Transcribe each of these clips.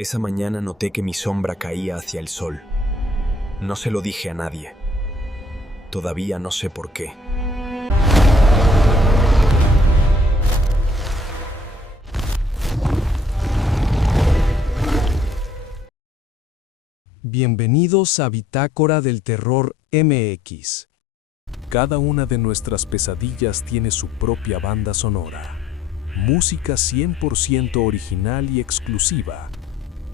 Esa mañana noté que mi sombra caía hacia el sol. No se lo dije a nadie. Todavía no sé por qué. Bienvenidos a Bitácora del Terror MX. Cada una de nuestras pesadillas tiene su propia banda sonora. Música 100% original y exclusiva.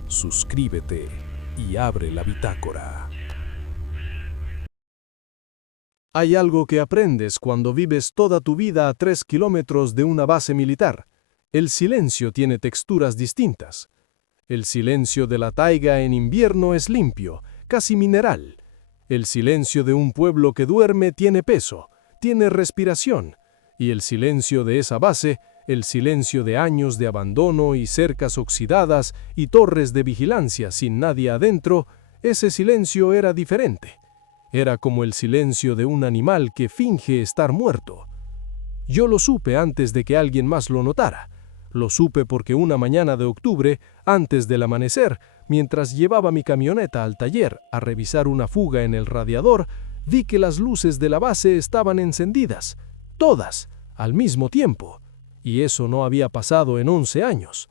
Suscríbete y abre la bitácora. Hay algo que aprendes cuando vives toda tu vida a 3 kilómetros de una base militar. El silencio tiene texturas distintas. El silencio de la taiga en invierno es limpio, casi mineral. El silencio de un pueblo que duerme tiene peso, tiene respiración. Y el silencio de esa base, el silencio de años de abandono y cercas oxidadas y torres de vigilancia sin nadie adentro, ese silencio era diferente. Era como el silencio de un animal que finge estar muerto. Yo lo supe antes de que alguien más lo notara. Lo supe porque una mañana de octubre, antes del amanecer, mientras llevaba mi camioneta al taller a revisar una fuga en el radiador, vi que las luces de la base estaban encendidas, todas, al mismo tiempo. Y eso no había pasado en 11 años.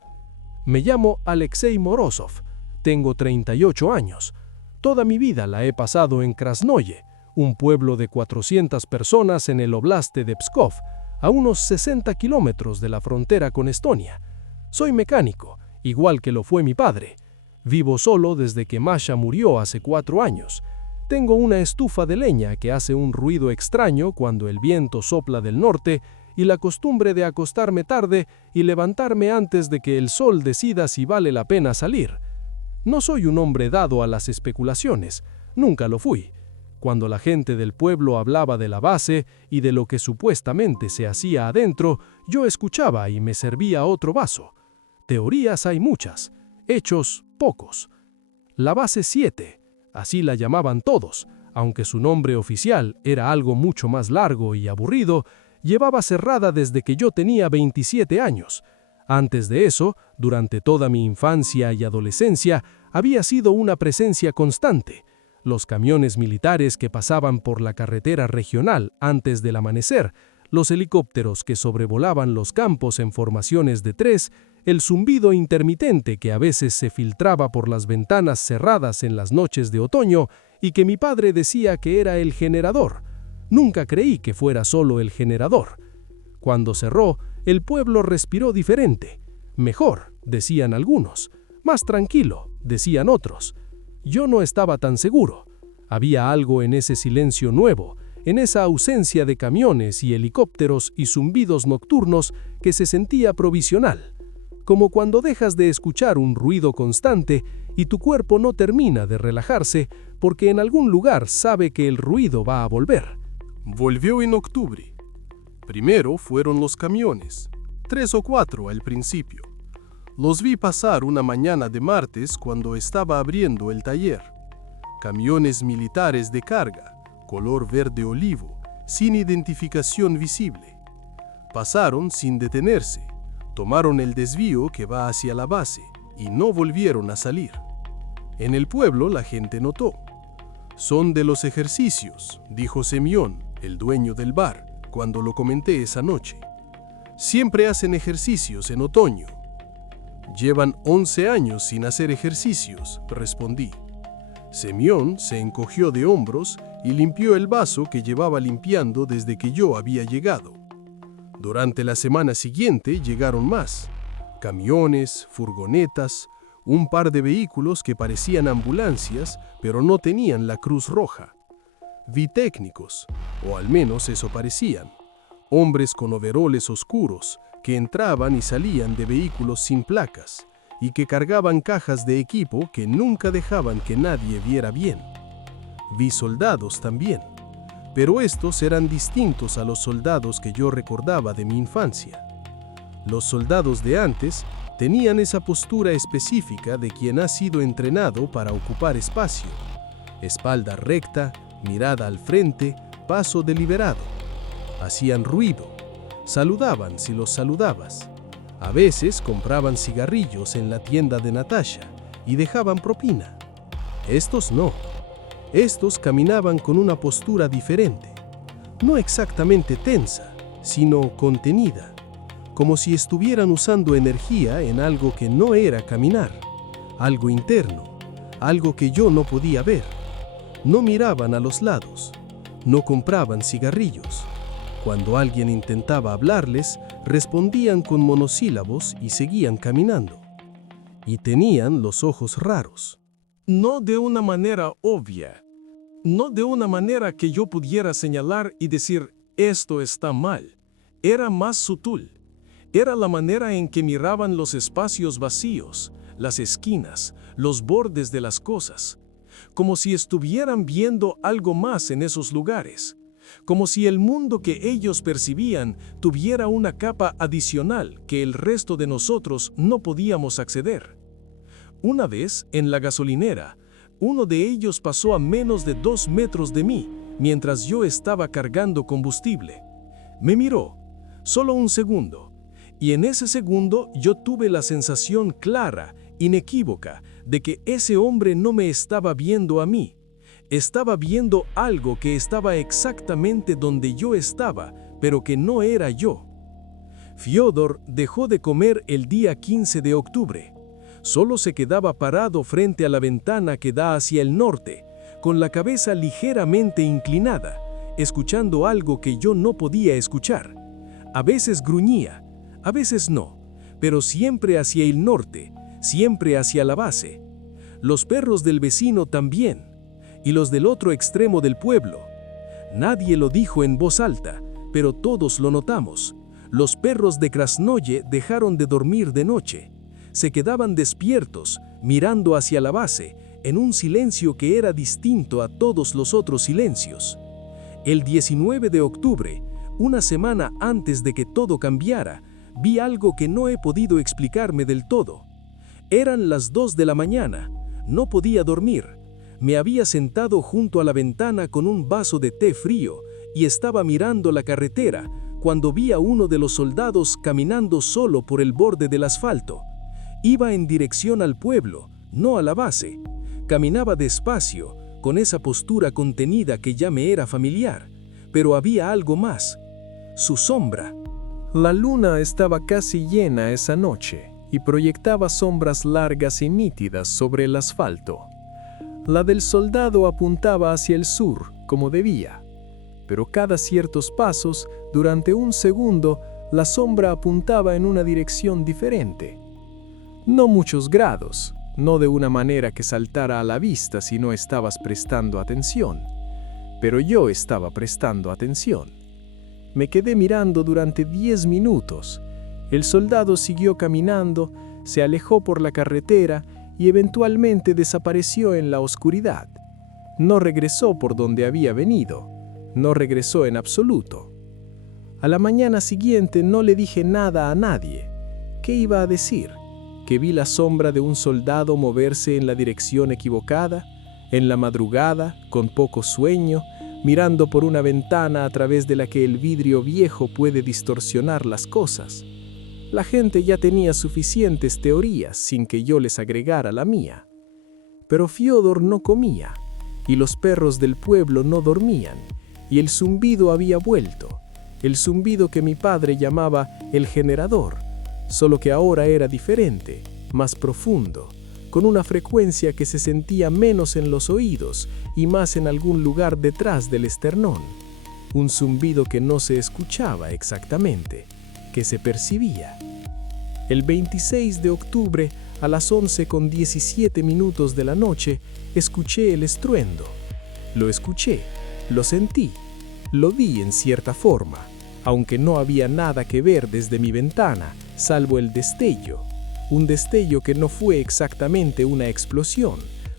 Me llamo Alexei Morozov, tengo 38 años. Toda mi vida la he pasado en Krasnoye, un pueblo de 400 personas en el oblast de Pskov, a unos 60 kilómetros de la frontera con Estonia. Soy mecánico, igual que lo fue mi padre. Vivo solo desde que Masha murió hace 4 años. Tengo una estufa de leña que hace un ruido extraño cuando el viento sopla del norte y la costumbre de acostarme tarde y levantarme antes de que el sol decida si vale la pena salir. No soy un hombre dado a las especulaciones, nunca lo fui. Cuando la gente del pueblo hablaba de la base y de lo que supuestamente se hacía adentro, yo escuchaba y me servía otro vaso. Teorías hay muchas, hechos pocos. La base 7, así la llamaban todos, aunque su nombre oficial era algo mucho más largo y aburrido, llevaba cerrada desde que yo tenía 27 años. Antes de eso, durante toda mi infancia y adolescencia, había sido una presencia constante. Los camiones militares que pasaban por la carretera regional antes del amanecer, los helicópteros que sobrevolaban los campos en formaciones de 3, el zumbido intermitente que a veces se filtraba por las ventanas cerradas en las noches de otoño y que mi padre decía que era el generador. Nunca creí que fuera solo el generador. Cuando cerró, el pueblo respiró diferente. Mejor, decían algunos. Más tranquilo, decían otros. Yo no estaba tan seguro. Había algo en ese silencio nuevo, en esa ausencia de camiones y helicópteros y zumbidos nocturnos que se sentía provisional. Como cuando dejas de escuchar un ruido constante y tu cuerpo no termina de relajarse porque en algún lugar sabe que el ruido va a volver. Volvió en octubre. Primero fueron los camiones, 3 o 4 al principio. Los vi pasar una mañana de martes cuando estaba abriendo el taller. Camiones militares de carga, color verde olivo, sin identificación visible. Pasaron sin detenerse, tomaron el desvío que va hacia la base y no volvieron a salir. En el pueblo la gente notó. Son de los ejercicios, dijo Semyon, el dueño del bar, cuando lo comenté esa noche. Siempre hacen ejercicios en otoño. Llevan 11 años sin hacer ejercicios, respondí. Semyon se encogió de hombros y limpió el vaso que llevaba limpiando desde que yo había llegado. Durante la semana siguiente llegaron más. Camiones, furgonetas, un par de vehículos que parecían ambulancias, pero no tenían la Cruz Roja. Vi técnicos, o al menos eso parecían. Hombres con overoles oscuros, que entraban y salían de vehículos sin placas y que cargaban cajas de equipo que nunca dejaban que nadie viera bien. Vi soldados también, pero estos eran distintos a los soldados que yo recordaba de mi infancia. Los soldados de antes tenían esa postura específica de quien ha sido entrenado para ocupar espacio. Espalda recta, mirada al frente, paso deliberado. Hacían ruido. Saludaban si los saludabas. A veces compraban cigarrillos en la tienda de Natasha y dejaban propina. Estos no. Estos caminaban con una postura diferente, no exactamente tensa, sino contenida, como si estuvieran usando energía en algo que no era caminar, algo interno, algo que yo no podía ver. No miraban a los lados, no compraban cigarrillos. Cuando alguien intentaba hablarles, respondían con monosílabos y seguían caminando. Y tenían los ojos raros. No de una manera obvia, no de una manera que yo pudiera señalar y decir, esto está mal. Era más sutil. Era la manera en que miraban los espacios vacíos, las esquinas, los bordes de las cosas, como si estuvieran viendo algo más en esos lugares, como si el mundo que ellos percibían tuviera una capa adicional que el resto de nosotros no podíamos acceder. Una vez, en la gasolinera, uno de ellos pasó a menos de 2 metros de mí, mientras yo estaba cargando combustible. Me miró, solo un segundo, y en ese segundo yo tuve la sensación clara, inequívoca, de que ese hombre no me estaba viendo a mí. Estaba viendo algo que estaba exactamente donde yo estaba, pero que no era yo. Fyodor dejó de comer el día 15 de octubre. Solo se quedaba parado frente a la ventana que da hacia el norte, con la cabeza ligeramente inclinada, escuchando algo que yo no podía escuchar. A veces gruñía, a veces no, pero siempre hacia el norte, siempre hacia la base. Los perros del vecino también, y los del otro extremo del pueblo. Nadie lo dijo en voz alta, pero todos lo notamos. Los perros de Krasnoye dejaron de dormir de noche. Se quedaban despiertos, mirando hacia la base, en un silencio que era distinto a todos los otros silencios. El 19 de octubre, una semana antes de que todo cambiara, vi algo que no he podido explicarme del todo. Eran las 2 de la mañana, no podía dormir. Me había sentado junto a la ventana con un vaso de té frío y estaba mirando la carretera cuando vi a uno de los soldados caminando solo por el borde del asfalto. Iba en dirección al pueblo, no a la base. Caminaba despacio, con esa postura contenida que ya me era familiar, pero había algo más. Su sombra. La luna estaba casi llena esa noche y proyectaba sombras largas y nítidas sobre el asfalto. La del soldado apuntaba hacia el sur, como debía, pero cada ciertos pasos, durante un segundo, la sombra apuntaba en una dirección diferente. No muchos grados, no de una manera que saltara a la vista si no estabas prestando atención. Pero yo estaba prestando atención. Me quedé mirando durante 10 minutos. El soldado siguió caminando, se alejó por la carretera y eventualmente desapareció en la oscuridad. No regresó por donde había venido. No regresó en absoluto. A la mañana siguiente no le dije nada a nadie. ¿Qué iba a decir? ¿Que vi la sombra de un soldado moverse en la dirección equivocada, en la madrugada, con poco sueño, mirando por una ventana a través de la que el vidrio viejo puede distorsionar las cosas? La gente ya tenía suficientes teorías sin que yo les agregara la mía. Pero Fyodor no comía, y los perros del pueblo no dormían, y el zumbido había vuelto, el zumbido que mi padre llamaba el generador, solo que ahora era diferente, más profundo, con una frecuencia que se sentía menos en los oídos y más en algún lugar detrás del esternón. Un zumbido que no se escuchaba exactamente, que se percibía. El 26 de octubre, a las 11:17 de la noche, escuché el estruendo. Lo escuché, lo sentí, lo vi en cierta forma, aunque no había nada que ver desde mi ventana, salvo el destello. Un destello que no fue exactamente una explosión,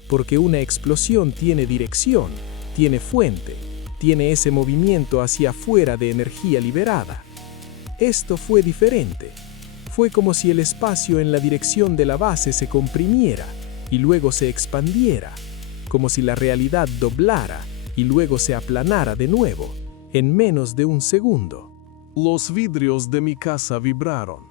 porque una explosión tiene dirección, tiene fuente, tiene ese movimiento hacia afuera de energía liberada. Esto fue diferente. Fue como si el espacio en la dirección de la base se comprimiera y luego se expandiera, como si la realidad doblara y luego se aplanara de nuevo, en menos de un segundo. Los vidrios de mi casa vibraron.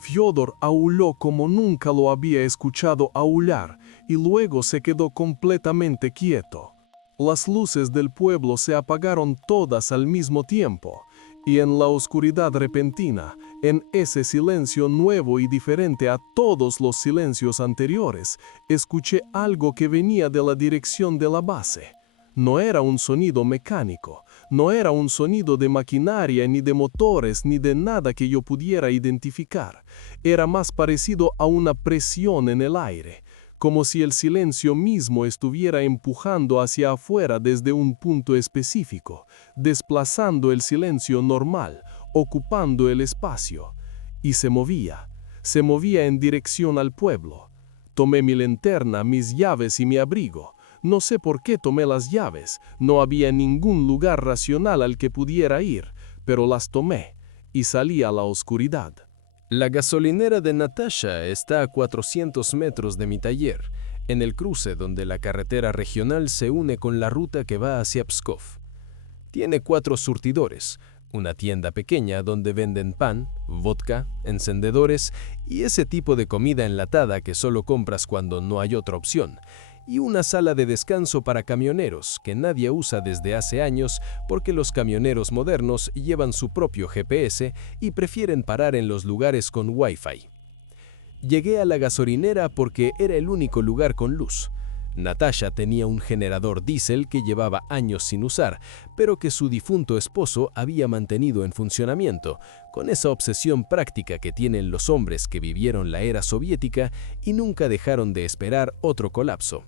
Fyodor auló como nunca lo había escuchado aullar y luego se quedó completamente quieto. Las luces del pueblo se apagaron todas al mismo tiempo, y en la oscuridad repentina, en ese silencio nuevo y diferente a todos los silencios anteriores, escuché algo que venía de la dirección de la base. No era un sonido mecánico, no era un sonido de maquinaria, ni de motores, ni de nada que yo pudiera identificar. Era más parecido a una presión en el aire, como si el silencio mismo estuviera empujando hacia afuera desde un punto específico, desplazando el silencio normal, ocupando el espacio. Y se movía en dirección al pueblo. Tomé mi linterna, mis llaves y mi abrigo. No sé por qué tomé las llaves, no había ningún lugar racional al que pudiera ir, pero las tomé y salí a la oscuridad. La gasolinera de Natasha está a 400 metros de mi taller, en el cruce donde la carretera regional se une con la ruta que va hacia Pskov. Tiene 4 surtidores, una tienda pequeña donde venden pan, vodka, encendedores y ese tipo de comida enlatada que solo compras cuando no hay otra opción, y una sala de descanso para camioneros que nadie usa desde hace años porque los camioneros modernos llevan su propio GPS y prefieren parar en los lugares con Wi-Fi. Llegué a la gasolinera porque era el único lugar con luz. Natasha tenía un generador diésel que llevaba años sin usar, pero que su difunto esposo había mantenido en funcionamiento, con esa obsesión práctica que tienen los hombres que vivieron la era soviética y nunca dejaron de esperar otro colapso.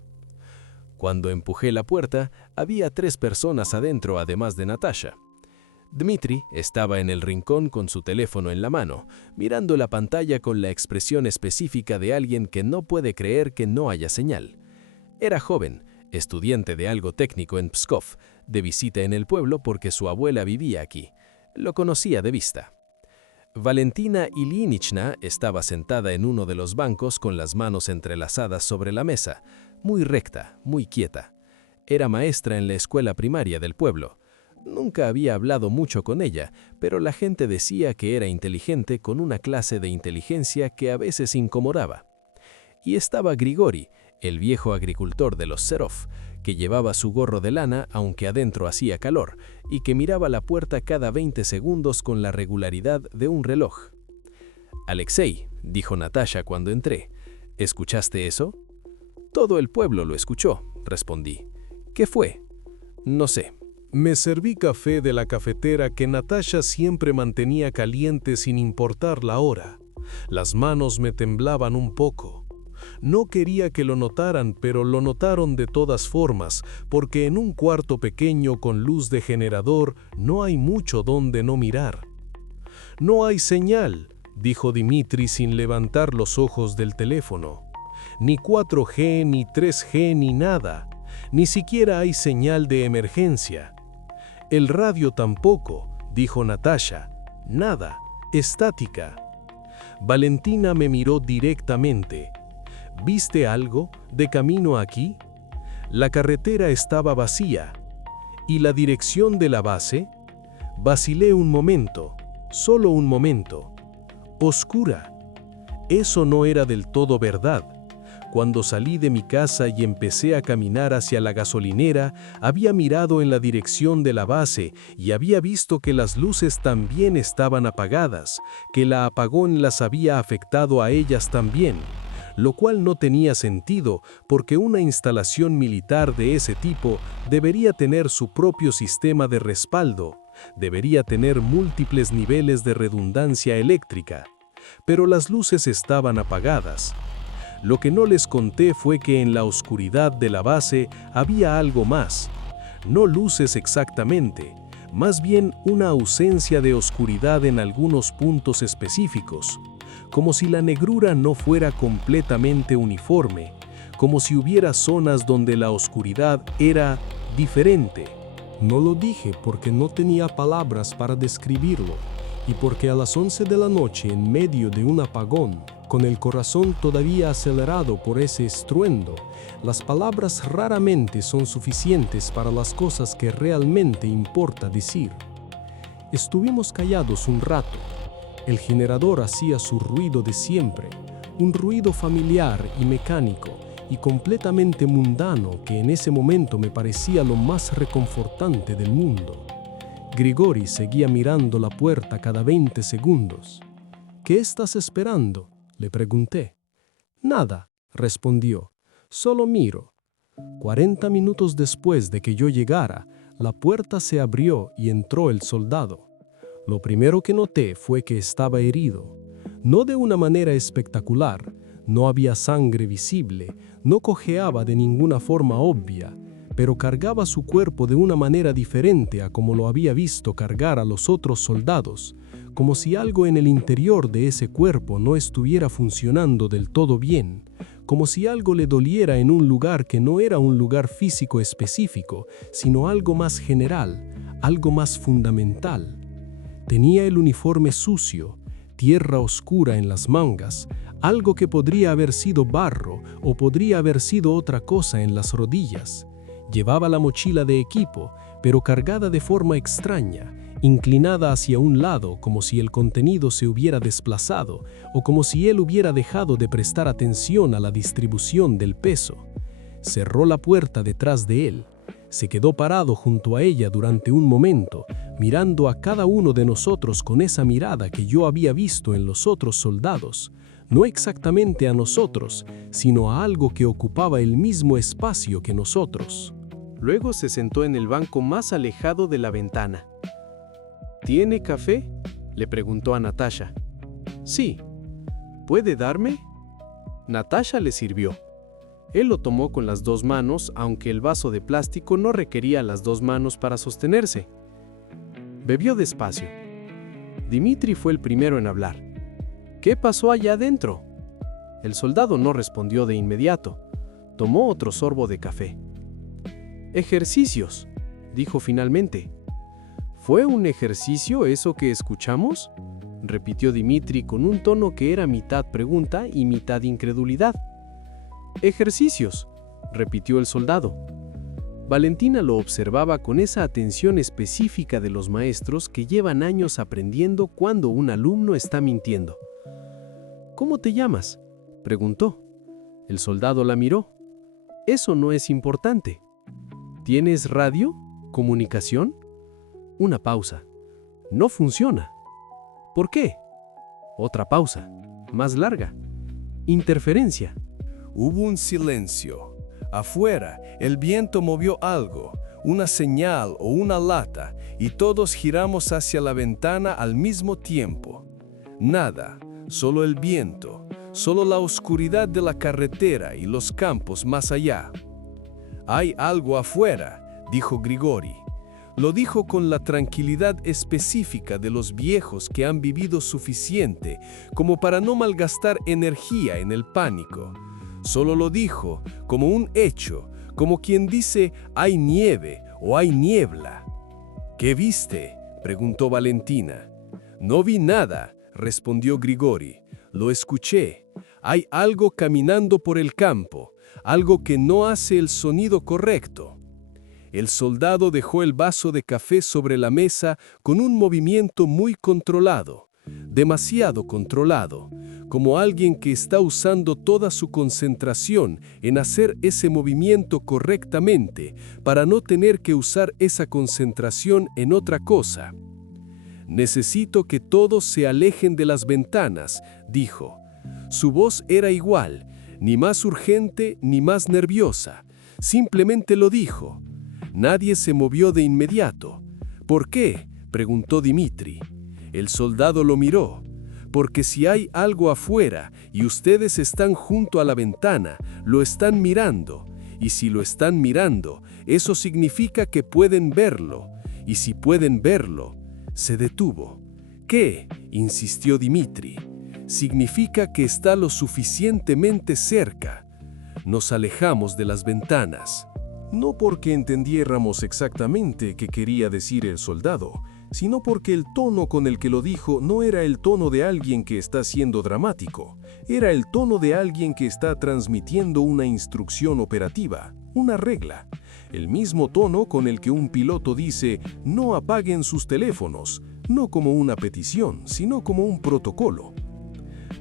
Cuando empujé la puerta, había 3 personas adentro además de Natasha. Dmitri estaba en el rincón con su teléfono en la mano, mirando la pantalla con la expresión específica de alguien que no puede creer que no haya señal. Era joven, estudiante de algo técnico en Pskov, de visita en el pueblo porque su abuela vivía aquí. Lo conocía de vista. Valentina Ilyinichna estaba sentada en uno de los bancos con las manos entrelazadas sobre la mesa, muy recta, muy quieta. Era maestra en la escuela primaria del pueblo. Nunca había hablado mucho con ella, pero la gente decía que era inteligente con una clase de inteligencia que a veces incomodaba. Y estaba Grigori, el viejo agricultor de los Serov, que llevaba su gorro de lana aunque adentro hacía calor, y que miraba la puerta cada 20 segundos con la regularidad de un reloj. «Alexei», dijo Natasha cuando entré, «¿escuchaste eso?» «Todo el pueblo lo escuchó», respondí. «¿Qué fue?» «No sé». Me serví café de la cafetera que Natasha siempre mantenía caliente sin importar la hora. Las manos me temblaban un poco. No quería que lo notaran, pero lo notaron de todas formas, porque en un cuarto pequeño con luz de generador no hay mucho donde no mirar. «No hay señal», dijo Dmitri sin levantar los ojos del teléfono. «Ni 4G, ni 3G, ni nada. Ni siquiera hay señal de emergencia». «El radio tampoco», dijo Natasha. «Nada, estática». Valentina me miró directamente. «¿Viste algo de camino aquí?» La carretera estaba vacía. ¿Y la dirección de la base? Vacilé un momento, solo un momento. Oscura. Eso no era del todo verdad. Cuando salí de mi casa y empecé a caminar hacia la gasolinera, había mirado en la dirección de la base y había visto que las luces también estaban apagadas, que el apagón las había afectado a ellas también, lo cual no tenía sentido porque una instalación militar de ese tipo debería tener su propio sistema de respaldo, debería tener múltiples niveles de redundancia eléctrica, pero las luces estaban apagadas. Lo que no les conté fue que en la oscuridad de la base había algo más, no luces exactamente, más bien una ausencia de oscuridad en algunos puntos específicos, como si la negrura no fuera completamente uniforme, como si hubiera zonas donde la oscuridad era diferente. No lo dije porque no tenía palabras para describirlo, y porque a las 11 de la noche, en medio de un apagón, con el corazón todavía acelerado por ese estruendo, las palabras raramente son suficientes para las cosas que realmente importa decir. Estuvimos callados un rato. El generador hacía su ruido de siempre, un ruido familiar y mecánico, y completamente mundano que en ese momento me parecía lo más reconfortante del mundo. Grigori seguía mirando la puerta cada 20 segundos. «¿Qué estás esperando?», le pregunté. «Nada», respondió, «solo miro». 40 minutos después de que yo llegara, la puerta se abrió y entró el soldado. Lo primero que noté fue que estaba herido. No de una manera espectacular, no había sangre visible, no cojeaba de ninguna forma obvia, pero cargaba su cuerpo de una manera diferente a como lo había visto cargar a los otros soldados, como si algo en el interior de ese cuerpo no estuviera funcionando del todo bien, como si algo le doliera en un lugar que no era un lugar físico específico, sino algo más general, algo más fundamental. Tenía el uniforme sucio, tierra oscura en las mangas, algo que podría haber sido barro o podría haber sido otra cosa en las rodillas. Llevaba la mochila de equipo, pero cargada de forma extraña, inclinada hacia un lado como si el contenido se hubiera desplazado o como si él hubiera dejado de prestar atención a la distribución del peso. Cerró la puerta detrás de él. Se quedó parado junto a ella durante un momento, mirando a cada uno de nosotros con esa mirada que yo había visto en los otros soldados, no exactamente a nosotros, sino a algo que ocupaba el mismo espacio que nosotros. Luego se sentó en el banco más alejado de la ventana. ¿Tiene café?, le preguntó a Natasha. Sí. ¿Puede darme? Natasha le sirvió. Él lo tomó con las 2 manos, aunque el vaso de plástico no requería las 2 manos para sostenerse. Bebió despacio. Dimitri fue el primero en hablar. ¿Qué pasó allá adentro? El soldado no respondió de inmediato. Tomó otro sorbo de café. Ejercicios, dijo finalmente. ¿Fue un ejercicio eso que escuchamos?, repitió Dimitri con un tono que era mitad pregunta y mitad incredulidad. Ejercicios, repitió el soldado. Valentina lo observaba con esa atención específica de los maestros que llevan años aprendiendo cuando un alumno está mintiendo. ¿Cómo te llamas?, preguntó. El soldado la miró. Eso no es importante. ¿Tienes radio? ¿Comunicación? Una pausa. No funciona. ¿Por qué? Otra pausa, más larga. Interferencia. Hubo un silencio. Afuera, el viento movió algo, una señal o una lata, y todos giramos hacia la ventana al mismo tiempo. Nada, solo el viento, solo la oscuridad de la carretera y los campos más allá. «Hay algo afuera», dijo Grigori. Lo dijo con la tranquilidad específica de los viejos que han vivido suficiente como para no malgastar energía en el pánico. Solo lo dijo como un hecho, como quien dice «hay nieve» o «hay niebla». «¿Qué viste?», preguntó Valentina. «No vi nada», respondió Grigori. «Lo escuché. Hay algo caminando por el campo, algo que no hace el sonido correcto». El soldado dejó el vaso de café sobre la mesa con un movimiento muy controlado, demasiado controlado, como alguien que está usando toda su concentración en hacer ese movimiento correctamente para no tener que usar esa concentración en otra cosa. «Necesito que todos se alejen de las ventanas», dijo. Su voz era igual, ni más urgente ni más nerviosa. Simplemente lo dijo. Nadie se movió de inmediato. «¿Por qué?», preguntó Dimitri. El soldado lo miró. «Porque si hay algo afuera y ustedes están junto a la ventana, lo están mirando. Y si lo están mirando, eso significa que pueden verlo. Y si pueden verlo». Se detuvo. «¿Qué?», insistió Dimitri. «Significa que está lo suficientemente cerca». Nos alejamos de las ventanas. No porque entendiéramos exactamente qué quería decir el soldado, sino porque el tono con el que lo dijo no era el tono de alguien que está siendo dramático, era el tono de alguien que está transmitiendo una instrucción operativa, una regla. El mismo tono con el que un piloto dice «no apaguen sus teléfonos», no como una petición, sino como un protocolo.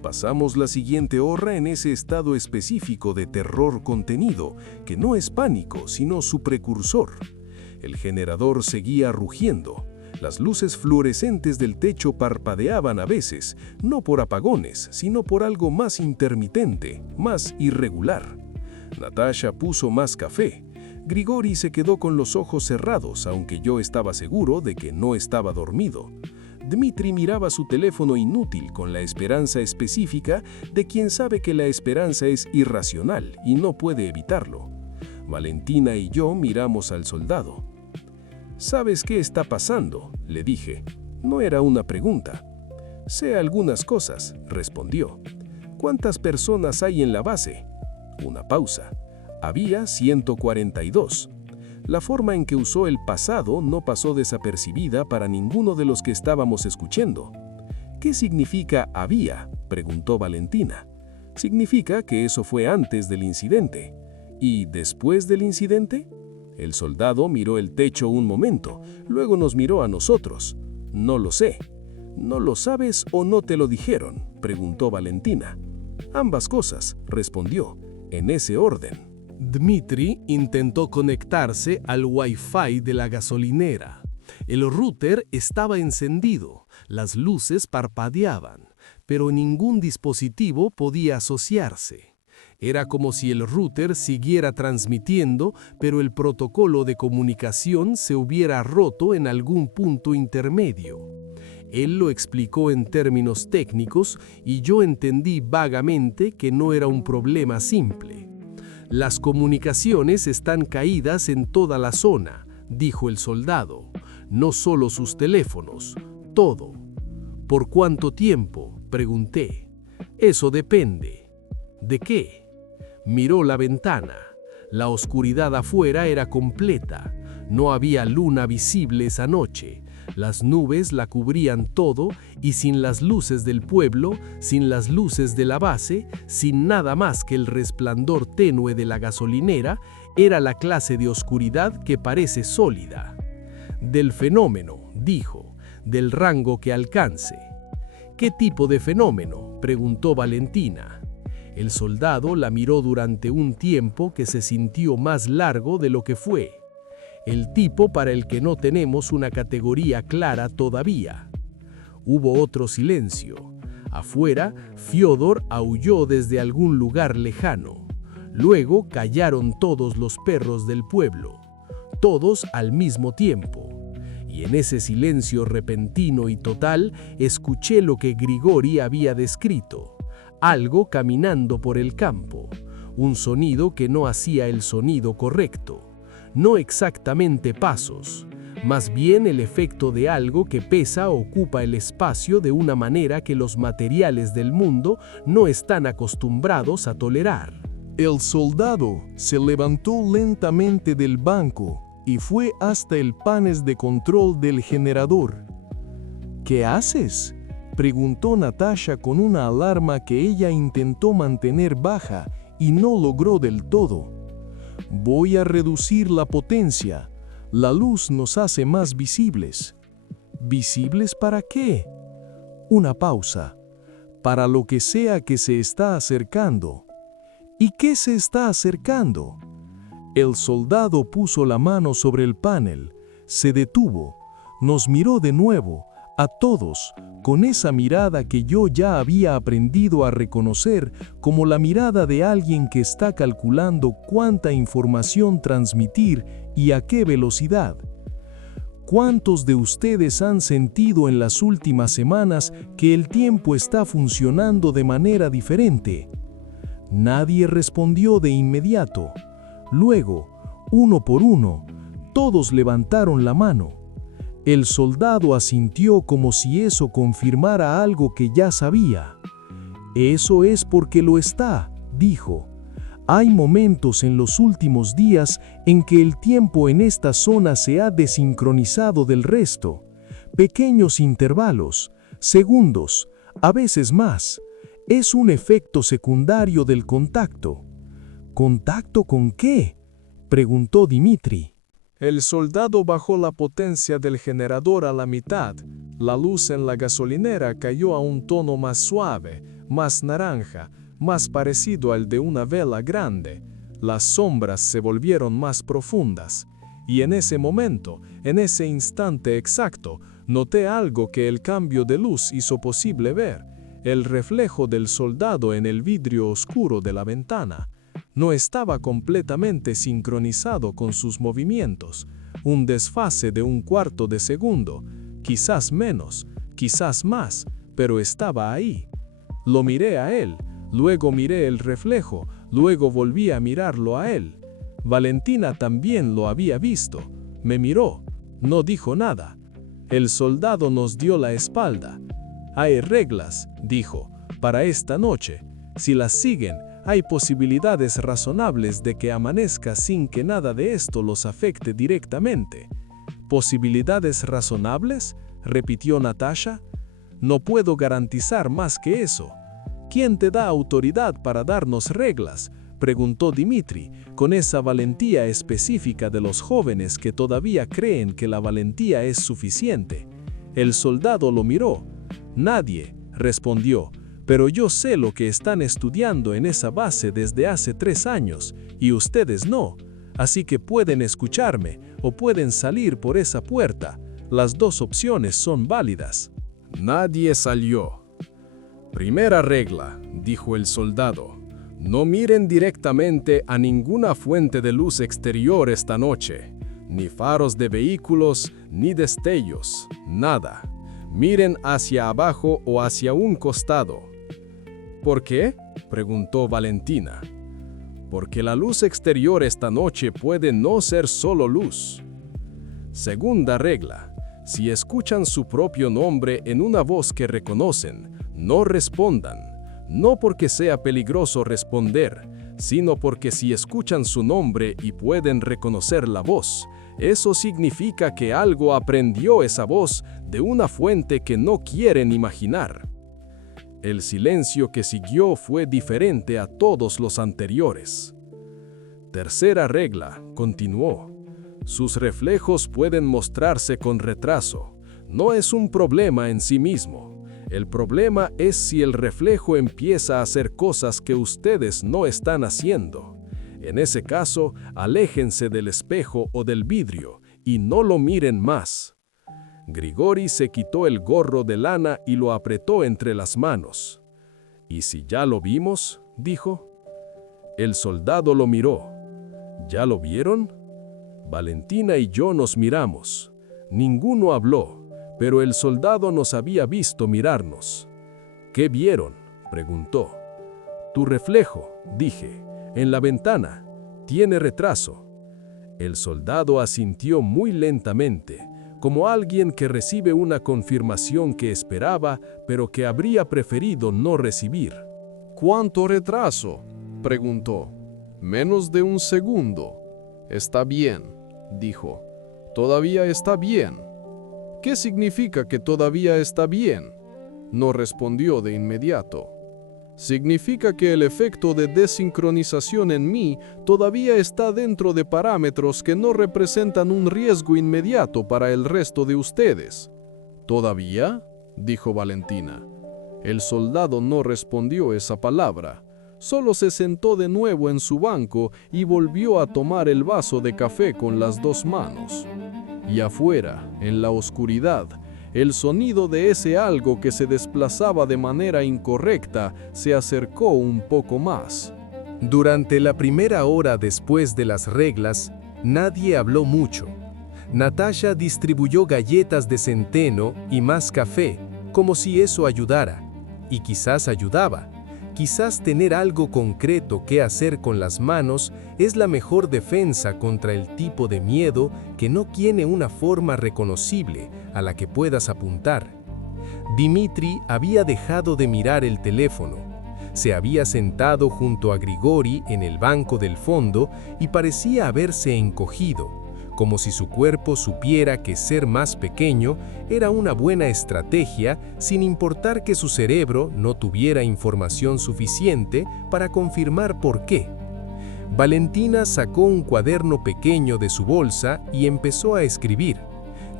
Pasamos la siguiente hora en ese estado específico de terror contenido, que no es pánico, sino su precursor. El generador seguía rugiendo. Las luces fluorescentes del techo parpadeaban a veces, no por apagones, sino por algo más intermitente, más irregular. Natasha puso más café. Grigori se quedó con los ojos cerrados, aunque yo estaba seguro de que no estaba dormido. Dmitri miraba su teléfono inútil con la esperanza específica de quien sabe que la esperanza es irracional y no puede evitarlo. Valentina y yo miramos al soldado. «¿Sabes qué está pasando?», le dije. No era una pregunta. «Sé algunas cosas», respondió. «¿Cuántas personas hay en la base?». Una pausa. Había 142. La forma en que usó el pasado no pasó desapercibida para ninguno de los que estábamos escuchando. «¿Qué significa había?», preguntó Valentina. «Significa que eso fue antes del incidente». «¿Y después del incidente?». El soldado miró el techo un momento, luego nos miró a nosotros. «No lo sé». «¿No lo sabes o no te lo dijeron?», preguntó Valentina. «Ambas cosas», respondió, en ese orden. Dmitri intentó conectarse al Wi-Fi de la gasolinera. El router estaba encendido, las luces parpadeaban, pero ningún dispositivo podía asociarse. Era como si el router siguiera transmitiendo, pero el protocolo de comunicación se hubiera roto en algún punto intermedio. Él lo explicó en términos técnicos y yo entendí vagamente que no era un problema simple. «Las comunicaciones están caídas en toda la zona», dijo el soldado. «No solo sus teléfonos, todo». «¿Por cuánto tiempo?», pregunté. «Eso depende». «¿De qué?». Miró la ventana. La oscuridad afuera era completa. No había luna visible esa noche. Las nubes la cubrían todo y sin las luces del pueblo, sin las luces de la base, sin nada más que el resplandor tenue de la gasolinera, era la clase de oscuridad que parece sólida. «Del fenómeno», dijo, «del rango que alcance». «¿Qué tipo de fenómeno?», preguntó Valentina. El soldado la miró durante un tiempo que se sintió más largo de lo que fue. «El tipo para el que no tenemos una categoría clara todavía». Hubo otro silencio. Afuera, Fyodor aulló desde algún lugar lejano. Luego callaron todos los perros del pueblo, todos al mismo tiempo. Y en ese silencio repentino y total escuché lo que Grigori había descrito. Algo caminando por el campo, un sonido que no hacía el sonido correcto. No exactamente pasos, más bien el efecto de algo que pesa ocupa el espacio de una manera que los materiales del mundo no están acostumbrados a tolerar. El soldado se levantó lentamente del banco y fue hasta el panel de control del generador. «¿Qué haces?», preguntó Natasha con una alarma que ella intentó mantener baja y no logró del todo. «Voy a reducir la potencia. La luz nos hace más visibles». «¿Visibles para qué?». Una pausa. «Para lo que sea que se está acercando». «¿Y qué se está acercando?». El soldado puso la mano sobre el panel, se detuvo, nos miró de nuevo, a todos, con esa mirada que yo ya había aprendido a reconocer como la mirada de alguien que está calculando cuánta información transmitir y a qué velocidad. ¿Cuántos de ustedes han sentido en las últimas semanas que el tiempo está funcionando de manera diferente? Nadie respondió de inmediato. Luego, uno por uno, todos levantaron la mano. El soldado asintió como si eso confirmara algo que ya sabía. «Eso es porque lo está», dijo. «Hay momentos en los últimos días en que el tiempo en esta zona se ha desincronizado del resto. Pequeños intervalos, segundos, a veces más. Es un efecto secundario del contacto». «¿Contacto con qué?», preguntó Dmitri. El soldado bajó la potencia del generador a la mitad. La luz en la gasolinera cayó a un tono más suave, más naranja, más parecido al de una vela grande. Las sombras se volvieron más profundas. Y en ese momento, en ese instante exacto, noté algo que el cambio de luz hizo posible ver: el reflejo del soldado en el vidrio oscuro de la ventana. No estaba completamente sincronizado con sus movimientos. Un desfase de 1/4 de segundo, quizás menos, quizás más, pero estaba ahí. Lo miré a él, luego miré el reflejo, luego volví a mirarlo a él. Valentina también lo había visto. Me miró, no dijo nada. El soldado nos dio la espalda. Hay reglas, dijo, para esta noche. Si las siguen, hay posibilidades razonables de que amanezca sin que nada de esto los afecte directamente. ¿Posibilidades razonables?, repitió Natasha. No puedo garantizar más que eso. ¿Quién te da autoridad para darnos reglas?, preguntó Dimitri, con esa valentía específica de los jóvenes que todavía creen que la valentía es suficiente. El soldado lo miró. Nadie, respondió, pero yo sé lo que están estudiando en esa base desde hace 3 años, y ustedes no, así que pueden escucharme o pueden salir por esa puerta. Las 2 opciones son válidas. Nadie salió. Primera regla, dijo el soldado. No miren directamente a ninguna fuente de luz exterior esta noche. Ni faros de vehículos, ni destellos, nada. Miren hacia abajo o hacia un costado. ¿Por qué?, preguntó Valentina. Porque la luz exterior esta noche puede no ser solo luz. Segunda regla. Si escuchan su propio nombre en una voz que reconocen, no respondan. No porque sea peligroso responder, sino porque si escuchan su nombre y pueden reconocer la voz, eso significa que algo aprendió esa voz de una fuente que no quieren imaginar. El silencio que siguió fue diferente a todos los anteriores. Tercera regla, continuó. Sus reflejos pueden mostrarse con retraso. No es un problema en sí mismo. El problema es si el reflejo empieza a hacer cosas que ustedes no están haciendo. En ese caso, aléjense del espejo o del vidrio y no lo miren más. Grigori se quitó el gorro de lana y lo apretó entre las manos. ¿Y si ya lo vimos?, dijo. El soldado lo miró. ¿Ya lo vieron? Valentina y yo nos miramos. Ninguno habló. Pero el soldado nos había visto mirarnos. ¿Qué vieron?, preguntó. Tu reflejo, dije, en la ventana. Tiene retraso. El soldado asintió muy lentamente, como alguien que recibe una confirmación que esperaba, pero que habría preferido no recibir. ¿Cuánto retraso?, preguntó. Menos de 1 segundo. Está bien, dijo. Todavía está bien. ¿Qué significa que todavía está bien?, no respondió de inmediato. Significa que el efecto de desincronización en mí todavía está dentro de parámetros que no representan un riesgo inmediato para el resto de ustedes. ¿Todavía?, dijo Valentina. El soldado no respondió esa palabra. Solo se sentó de nuevo en su banco y volvió a tomar el vaso de café con las 2 manos. Y afuera, en la oscuridad, el sonido de ese algo que se desplazaba de manera incorrecta se acercó un poco más. Durante la primera hora después de las reglas, nadie habló mucho. Natasha distribuyó galletas de centeno y más café, como si eso ayudara. Y quizás ayudaba. Quizás tener algo concreto que hacer con las manos es la mejor defensa contra el tipo de miedo que no tiene una forma reconocible a la que puedas apuntar. Dimitri había dejado de mirar el teléfono. Se había sentado junto a Grigori en el banco del fondo y parecía haberse encogido, como si su cuerpo supiera que ser más pequeño era una buena estrategia sin importar que su cerebro no tuviera información suficiente para confirmar por qué. Valentina sacó un cuaderno pequeño de su bolsa y empezó a escribir.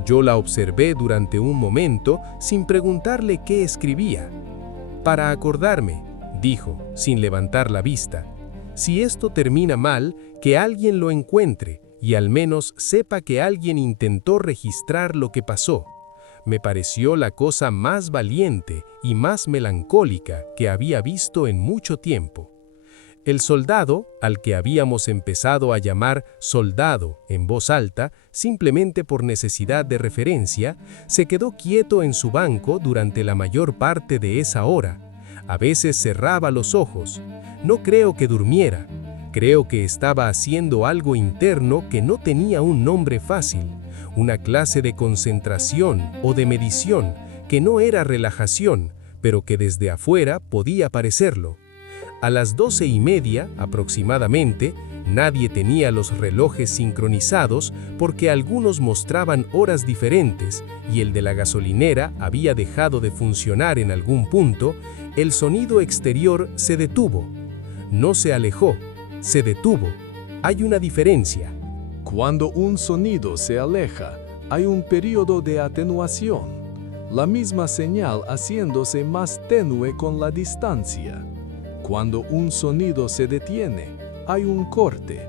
Yo la observé durante un momento sin preguntarle qué escribía. Para acordarme, dijo, sin levantar la vista. Si esto termina mal, que alguien lo encuentre y al menos sepa que alguien intentó registrar lo que pasó. Me pareció la cosa más valiente y más melancólica que había visto en mucho tiempo. El soldado, al que habíamos empezado a llamar soldado en voz alta, simplemente por necesidad de referencia, se quedó quieto en su banco durante la mayor parte de esa hora. A veces cerraba los ojos. No creo que durmiera. Creo que estaba haciendo algo interno que no tenía un nombre fácil, una clase de concentración o de medición que no era relajación, pero que desde afuera podía parecerlo. A las 12:30 aproximadamente, nadie tenía los relojes sincronizados porque algunos mostraban horas diferentes y el de la gasolinera había dejado de funcionar en algún punto. El sonido exterior se detuvo. No se alejó, se detuvo. Hay una diferencia. Cuando un sonido se aleja, hay un periodo de atenuación, la misma señal haciéndose más tenue con la distancia. Cuando un sonido se detiene, hay un corte.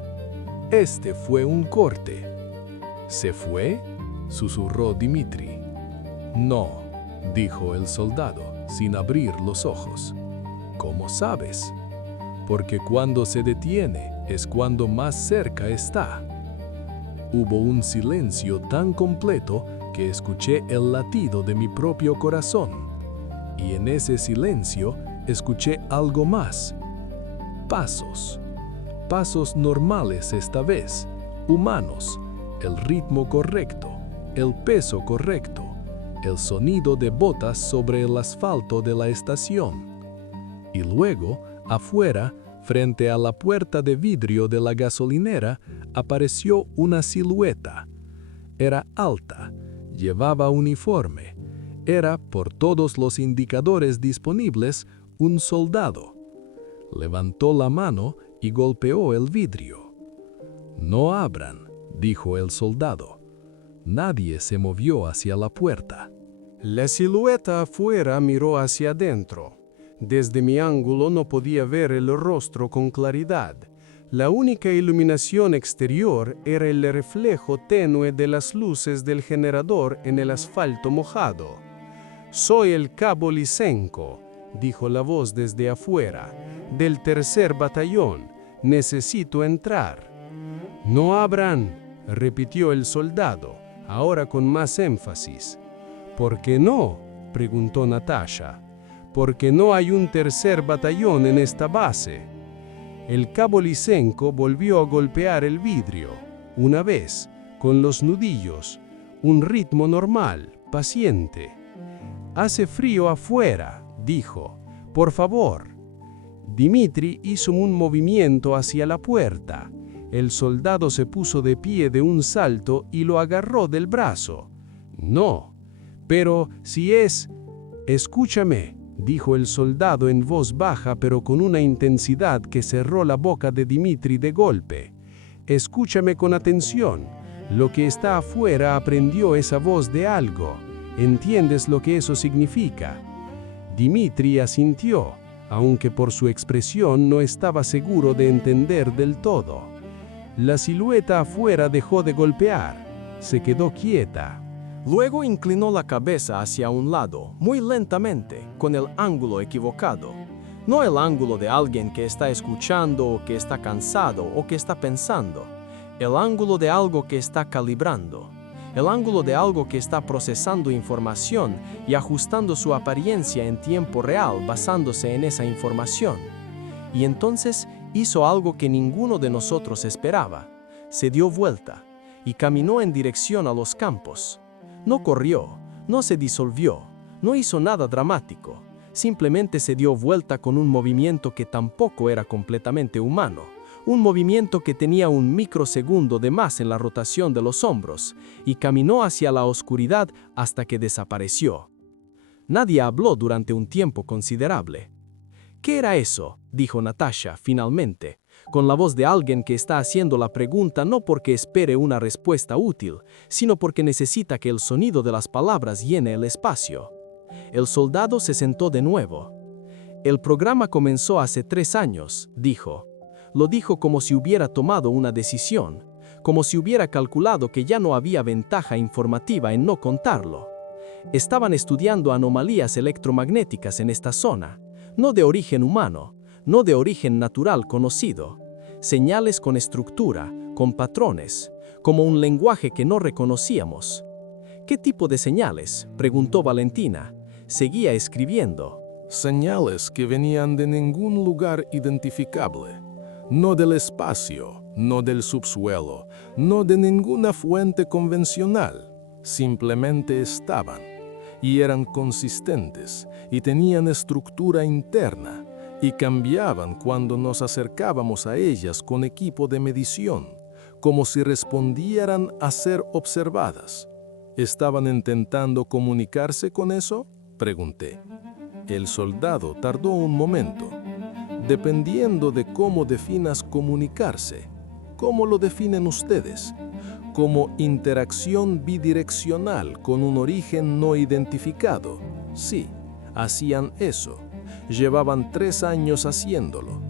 Este fue un corte. ¿Se fue?, susurró Dmitri. No, dijo el soldado, sin abrir los ojos. ¿Cómo sabes? Porque cuando se detiene es cuando más cerca está. Hubo un silencio tan completo que escuché el latido de mi propio corazón. Y en ese silencio escuché algo más. Pasos. Pasos normales esta vez, humanos, el ritmo correcto, el peso correcto, el sonido de botas sobre el asfalto de la estación. Y luego, afuera, frente a la puerta de vidrio de la gasolinera, apareció una silueta. Era alta, llevaba uniforme, era, por todos los indicadores disponibles, un soldado. Levantó la mano y golpeó el vidrio. «No abran», dijo el soldado. Nadie se movió hacia la puerta. La silueta afuera miró hacia adentro. Desde mi ángulo no podía ver el rostro con claridad. La única iluminación exterior era el reflejo tenue de las luces del generador en el asfalto mojado. «Soy el cabo Lysenko», dijo la voz desde afuera, «del tercer batallón. Necesito entrar». «No abran», repitió el soldado, ahora con más énfasis. «¿Por qué no?», preguntó Natasha. «Porque no hay un tercer batallón en esta base». El cabo Lysenko volvió a golpear el vidrio, una vez, con los nudillos, un ritmo normal, paciente. «Hace frío afuera», dijo. «Por favor». Dmitri hizo un movimiento hacia la puerta. El soldado se puso de pie de un salto y lo agarró del brazo. «No, pero si es...». «Escúchame», dijo el soldado en voz baja pero con una intensidad que cerró la boca de Dmitri de golpe. «Escúchame con atención. Lo que está afuera aprendió esa voz de algo. ¿Entiendes lo que eso significa?» Dmitri asintió, aunque por su expresión no estaba seguro de entender del todo. La silueta afuera dejó de golpear. Se quedó quieta. Luego inclinó la cabeza hacia un lado, muy lentamente, con el ángulo equivocado. No el ángulo de alguien que está escuchando o que está cansado o que está pensando. El ángulo de algo que está calibrando. El ángulo de algo que está procesando información y ajustando su apariencia en tiempo real basándose en esa información. Y entonces hizo algo que ninguno de nosotros esperaba. Se dio vuelta y caminó en dirección a los campos. No corrió, no se disolvió, no hizo nada dramático. Simplemente se dio vuelta con un movimiento que tampoco era completamente humano. Un movimiento que tenía un microsegundo de más en la rotación de los hombros, y caminó hacia la oscuridad hasta que desapareció. Nadie habló durante un tiempo considerable. «¿Qué era eso?», dijo Natasha, finalmente, con la voz de alguien que está haciendo la pregunta no porque espere una respuesta útil, sino porque necesita que el sonido de las palabras llene el espacio. El soldado se sentó de nuevo. El programa comenzó hace 3 años, dijo. Lo dijo como si hubiera tomado una decisión, como si hubiera calculado que ya no había ventaja informativa en no contarlo. Estaban estudiando anomalías electromagnéticas en esta zona, no de origen humano, no de origen natural conocido. Señales con estructura, con patrones, como un lenguaje que no reconocíamos. ¿Qué tipo de señales?, preguntó Valentina. Seguía escribiendo. Señales que venían de ningún lugar identificable, no del espacio, no del subsuelo, no de ninguna fuente convencional. Simplemente estaban, y eran consistentes, y tenían estructura interna, y cambiaban cuando nos acercábamos a ellas con equipo de medición, como si respondieran a ser observadas. ¿Estaban intentando comunicarse con eso?, pregunté. El soldado tardó un momento. Dependiendo de cómo definas comunicarse, ¿cómo lo definen ustedes? Como interacción bidireccional con un origen no identificado. Sí, hacían eso. Llevaban 3 años haciéndolo.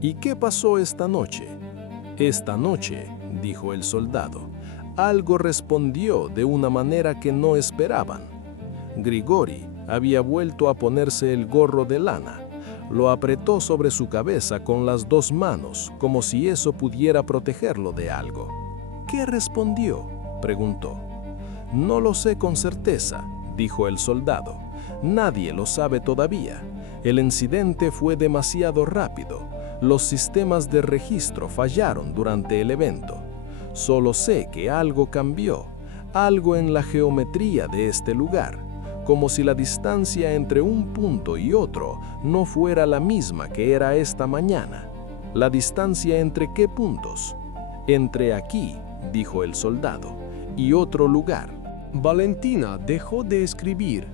¿Y qué pasó esta noche? Esta noche, dijo el soldado, algo respondió de una manera que no esperaban. Grigori había vuelto a ponerse el gorro de lana. Lo apretó sobre su cabeza con las 2 manos, como si eso pudiera protegerlo de algo. ¿Qué respondió?, preguntó. No lo sé con certeza, dijo el soldado. Nadie lo sabe todavía. El incidente fue demasiado rápido. Los sistemas de registro fallaron durante el evento. Solo sé que algo cambió, algo en la geometría de este lugar, como si la distancia entre un punto y otro no fuera la misma que era esta mañana. ¿La distancia entre qué puntos? Entre aquí, dijo el soldado, y otro lugar. Valentina dejó de escribir.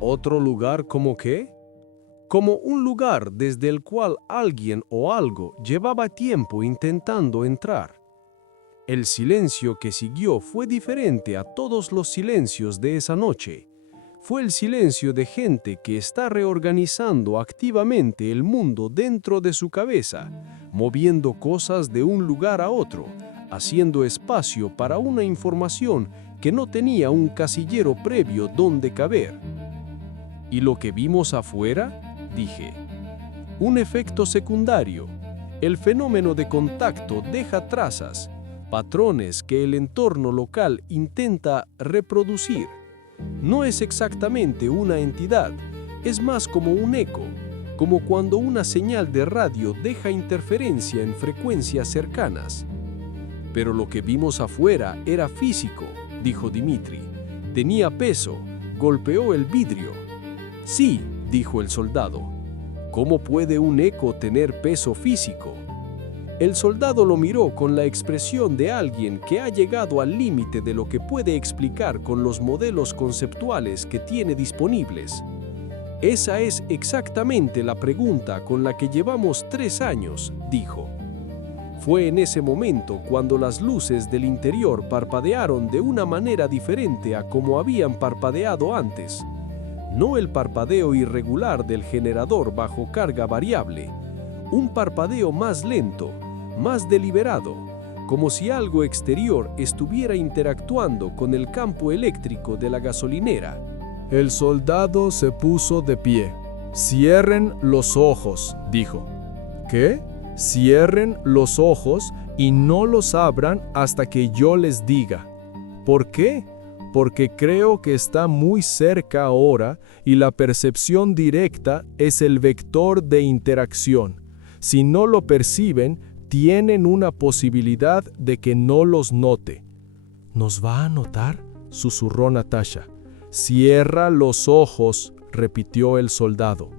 ¿Otro lugar como qué? Como un lugar desde el cual alguien o algo llevaba tiempo intentando entrar. El silencio que siguió fue diferente a todos los silencios de esa noche. Fue el silencio de gente que está reorganizando activamente el mundo dentro de su cabeza, moviendo cosas de un lugar a otro, haciendo espacio para una información que no tenía un casillero previo donde caber. ¿Y lo que vimos afuera?, dije. Un efecto secundario. El fenómeno de contacto deja trazas, patrones que el entorno local intenta reproducir. No es exactamente una entidad, es más como un eco, como cuando una señal de radio deja interferencia en frecuencias cercanas. Pero lo que vimos afuera era físico, dijo Dimitri. Tenía peso, golpeó el vidrio. Sí, dijo el soldado. ¿Cómo puede un eco tener peso físico? El soldado lo miró con la expresión de alguien que ha llegado al límite de lo que puede explicar con los modelos conceptuales que tiene disponibles. Esa es exactamente la pregunta con la que llevamos 3 años, dijo. Fue en ese momento cuando las luces del interior parpadearon de una manera diferente a como habían parpadeado antes. No el parpadeo irregular del generador bajo carga variable, un parpadeo más lento, más deliberado, como si algo exterior estuviera interactuando con el campo eléctrico de la gasolinera. El soldado se puso de pie. «Cierren los ojos», dijo. «¿Qué? Cierren los ojos y no los abran hasta que yo les diga». «¿Por qué?» «Porque creo que está muy cerca ahora y la percepción directa es el vector de interacción. Si no lo perciben, tienen una posibilidad de que no los note». «¿Nos va a notar?», susurró Natasha. «Cierra los ojos», repitió el soldado.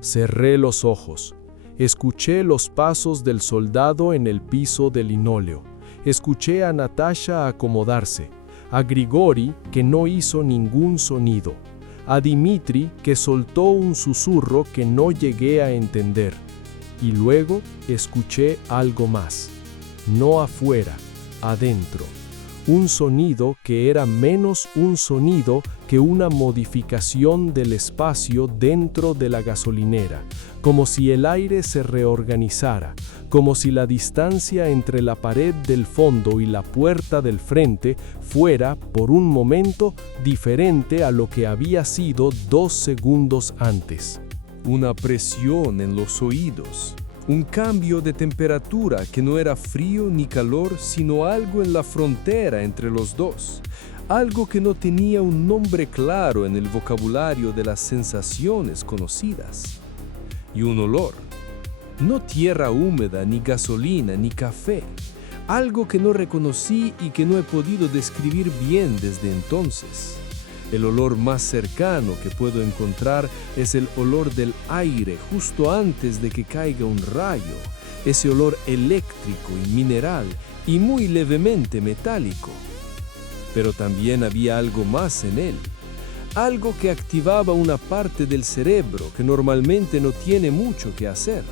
Cerré los ojos. Escuché los pasos del soldado en el piso de linóleo. Escuché a Natasha acomodarse, a Grigori, que no hizo ningún sonido, a Dimitri, que soltó un susurro que no llegué a entender. Y luego escuché algo más. No afuera, adentro. un sonido que era menos un sonido que una modificación del espacio dentro de la gasolinera, como si el aire se reorganizara, como si la distancia entre la pared del fondo y la puerta del frente fuera, por un momento, diferente a lo que había sido 2 segundos antes. Una presión en los oídos, un cambio de temperatura que no era frío ni calor, sino algo en la frontera entre los dos, algo que no tenía un nombre claro en el vocabulario de las sensaciones conocidas. Y un olor, no tierra húmeda, ni gasolina, ni café, algo que no reconocí y que no he podido describir bien desde entonces. El olor más cercano que puedo encontrar es el olor del aire justo antes de que caiga un rayo, ese olor eléctrico y mineral y muy levemente metálico. Pero también había algo más en él, algo que activaba una parte del cerebro que normalmente no tiene mucho que hacer,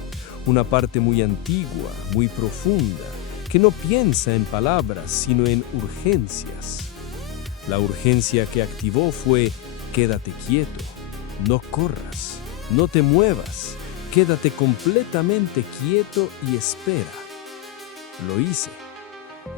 una parte muy antigua, muy profunda, que no piensa en palabras sino en urgencias. La urgencia que activó fue: quédate quieto, no corras, no te muevas, quédate completamente quieto y espera. Lo hice.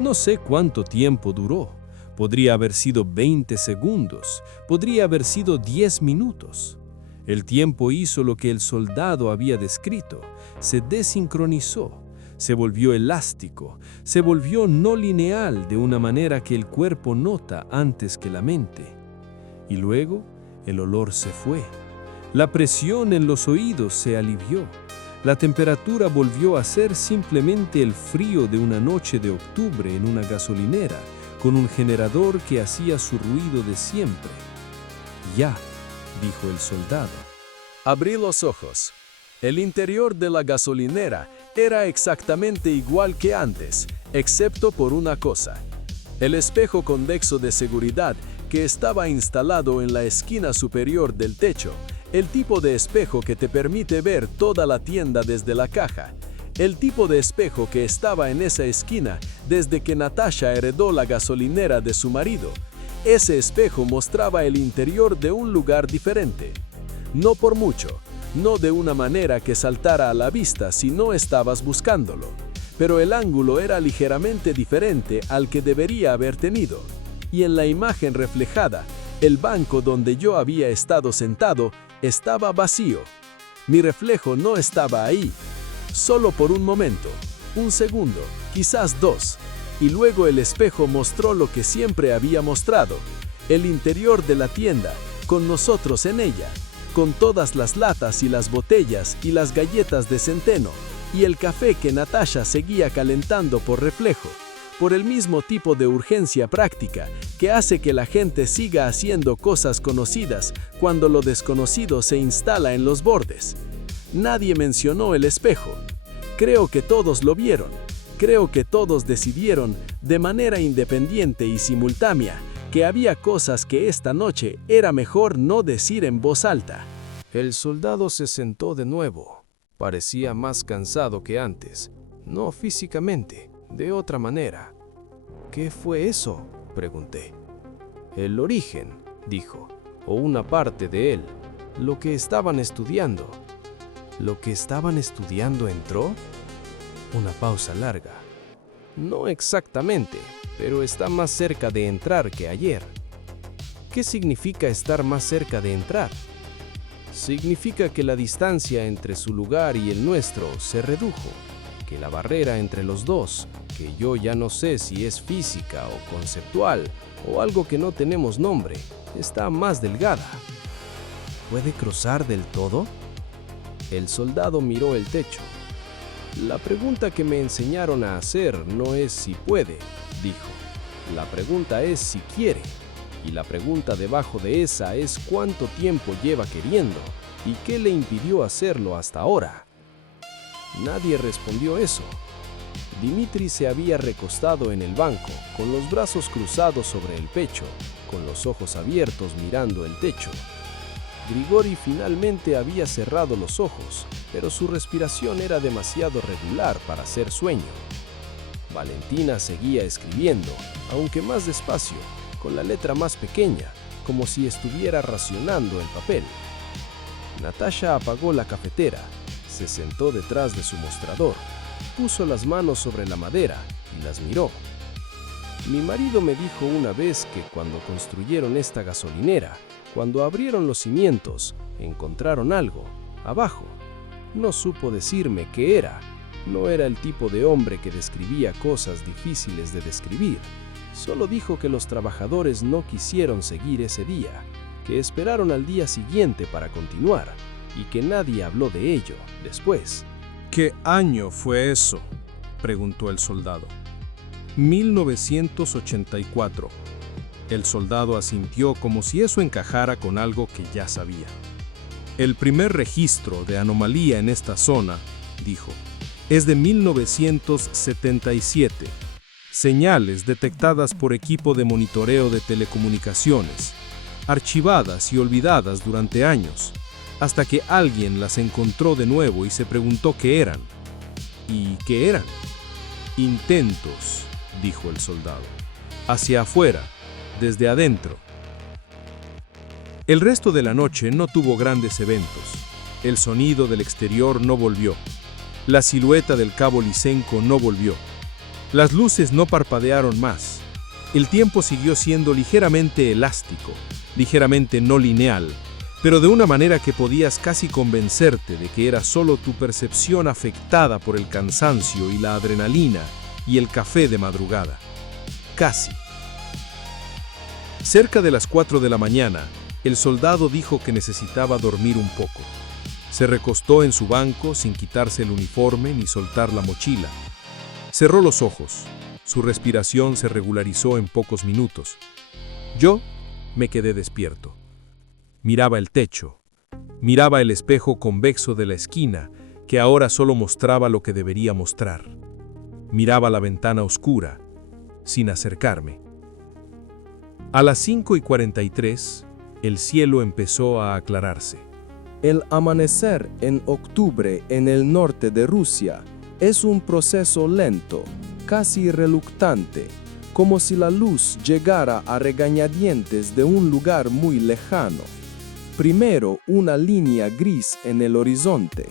No sé cuánto tiempo duró. Podría haber sido 20 segundos, podría haber sido 10 minutos. El tiempo hizo lo que el soldado había descrito, se desincronizó. Se volvió elástico, se volvió no lineal de una manera que el cuerpo nota antes que la mente. Y luego el olor se fue. La presión en los oídos se alivió. La temperatura volvió a ser simplemente el frío de una noche de octubre en una gasolinera, con un generador que hacía su ruido de siempre. Ya, dijo el soldado. Abrí los ojos. El interior de la gasolinera era exactamente igual que antes, excepto por una cosa. El espejo convexo de seguridad que estaba instalado en la esquina superior del techo, el tipo de espejo que te permite ver toda la tienda desde la caja, el tipo de espejo que estaba en esa esquina desde que Natasha heredó la gasolinera de su marido. Ese espejo mostraba el interior de un lugar diferente. No por mucho. No de una manera que saltara a la vista si no estabas buscándolo, pero el ángulo era ligeramente diferente al que debería haber tenido, y en la imagen reflejada, el banco donde yo había estado sentado estaba vacío. Mi reflejo no estaba ahí, solo por un momento, un segundo, quizás 2, y luego el espejo mostró lo que siempre había mostrado, el interior de la tienda, con nosotros en ella, con todas las latas y las botellas y las galletas de centeno, y el café que Natasha seguía calentando por reflejo, por el mismo tipo de urgencia práctica que hace que la gente siga haciendo cosas conocidas cuando lo desconocido se instala en los bordes. Nadie mencionó el espejo. Creo que todos lo vieron. Creo que todos decidieron, de manera independiente y simultánea, que había cosas que esta noche era mejor no decir en voz alta. El soldado se sentó de nuevo. Parecía más cansado que antes. No físicamente, de otra manera. ¿Qué fue eso?, pregunté. El origen, dijo, o una parte de él. Lo que estaban estudiando. ¿Lo que estaban estudiando entró? Una pausa larga. No exactamente, pero está más cerca de entrar que ayer. ¿Qué significa estar más cerca de entrar? Significa que la distancia entre su lugar y el nuestro se redujo, que la barrera entre los dos, que yo ya no sé si es física o conceptual o algo que no tenemos nombre, está más delgada. ¿Puede cruzar del todo? El soldado miró el techo. La pregunta que me enseñaron a hacer no es si puede, dijo. La pregunta es si quiere. Y la pregunta debajo de esa es cuánto tiempo lleva queriendo y qué le impidió hacerlo hasta ahora. Nadie respondió eso. Dimitri se había recostado en el banco, con los brazos cruzados sobre el pecho, con los ojos abiertos mirando el techo. Grigori finalmente había cerrado los ojos, pero su respiración era demasiado regular para ser sueño. Valentina seguía escribiendo, aunque más despacio, con la letra más pequeña, como si estuviera racionando el papel. Natasha apagó la cafetera, se sentó detrás de su mostrador, puso las manos sobre la madera y las miró. Mi marido me dijo una vez que cuando construyeron esta gasolinera, cuando abrieron los cimientos, encontraron algo abajo. No supo decirme qué era. No era el tipo de hombre que describía cosas difíciles de describir. Solo dijo que los trabajadores no quisieron seguir ese día, que esperaron al día siguiente para continuar y que nadie habló de ello después. ¿Qué año fue eso?, preguntó el soldado. 1984. El soldado asintió como si eso encajara con algo que ya sabía. El primer registro de anomalía en esta zona, dijo, es de 1977. Señales detectadas por equipo de monitoreo de telecomunicaciones, archivadas y olvidadas durante años, hasta que alguien las encontró de nuevo y se preguntó qué eran. ¿Y qué eran? Intentos, dijo el soldado. Hacia afuera, desde adentro. El resto de la noche no tuvo grandes eventos. El sonido del exterior no volvió. La silueta del cabo Lisenko no volvió. Las luces no parpadearon más. El tiempo siguió siendo ligeramente elástico, ligeramente no lineal, pero de una manera que podías casi convencerte de que era solo tu percepción afectada por el cansancio y la adrenalina y el café de madrugada. Casi. Cerca de las 4 de la mañana, el soldado dijo que necesitaba dormir un poco. Se recostó en su banco sin quitarse el uniforme ni soltar la mochila. Cerró los ojos. Su respiración se regularizó en pocos minutos. Yo me quedé despierto. Miraba el techo. Miraba el espejo convexo de la esquina, que ahora solo mostraba lo que debería mostrar. Miraba la ventana oscura, sin acercarme. A las 5:43, el cielo empezó a aclararse. El amanecer en octubre en el norte de Rusia es un proceso lento, casi reluctante, como si la luz llegara a regañadientes de un lugar muy lejano. Primero una línea gris en el horizonte,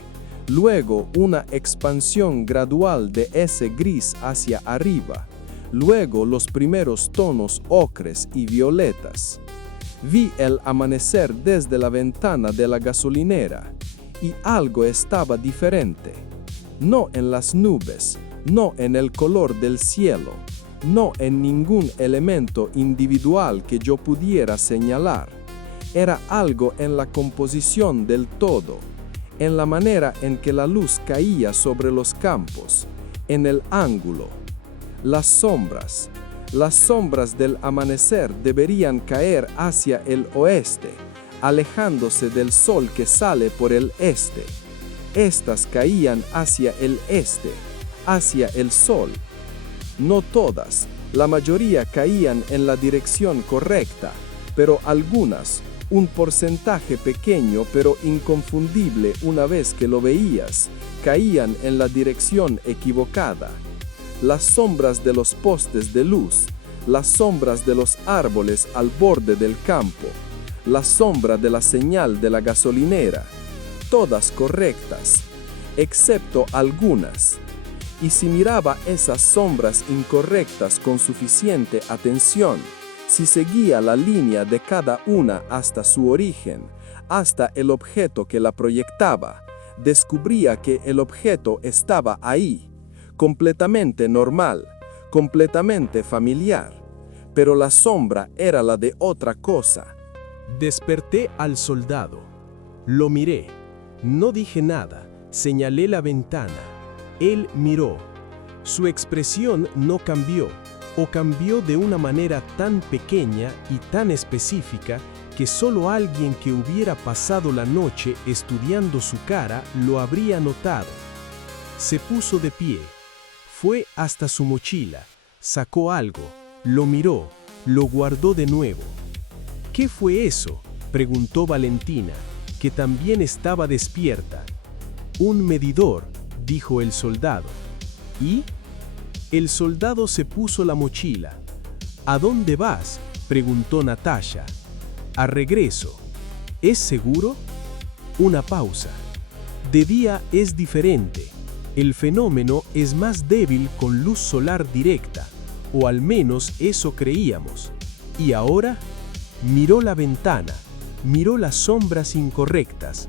luego una expansión gradual de ese gris hacia arriba, luego los primeros tonos ocres y violetas. Vi el amanecer desde la ventana de la gasolinera, y algo estaba diferente. No en las nubes, no en el color del cielo, no en ningún elemento individual que yo pudiera señalar. Era algo en la composición del todo, en la manera en que la luz caía sobre los campos, en el ángulo. Las sombras del amanecer deberían caer hacia el oeste, alejándose del sol que sale por el este. Estas caían hacia el este, hacia el sol. No todas, la mayoría caían en la dirección correcta, pero algunas, un porcentaje pequeño pero inconfundible una vez que lo veías, caían en la dirección equivocada. Las sombras de los postes de luz, las sombras de los árboles al borde del campo, la sombra de la señal de la gasolinera, todas correctas, excepto algunas. Y si miraba esas sombras incorrectas con suficiente atención, si seguía la línea de cada una hasta su origen, hasta el objeto que la proyectaba, descubría que el objeto estaba ahí, completamente normal, completamente familiar, pero la sombra era la de otra cosa. Desperté al soldado. Lo miré. No dije nada. Señalé la ventana. Él miró. Su expresión no cambió, o cambió de una manera tan pequeña y tan específica que solo alguien que hubiera pasado la noche estudiando su cara lo habría notado. Se puso de pie. Fue hasta su mochila, sacó algo, lo miró, lo guardó de nuevo. ¿Qué fue eso?, preguntó Valentina, que también estaba despierta. Un medidor, dijo el soldado. ¿Y? El soldado se puso la mochila. ¿A dónde vas?, preguntó Natasha. A regreso. ¿Es seguro? Una pausa. De día es diferente. El fenómeno es más débil con luz solar directa, o al menos eso creíamos. ¿Y ahora? Miró la ventana, miró las sombras incorrectas.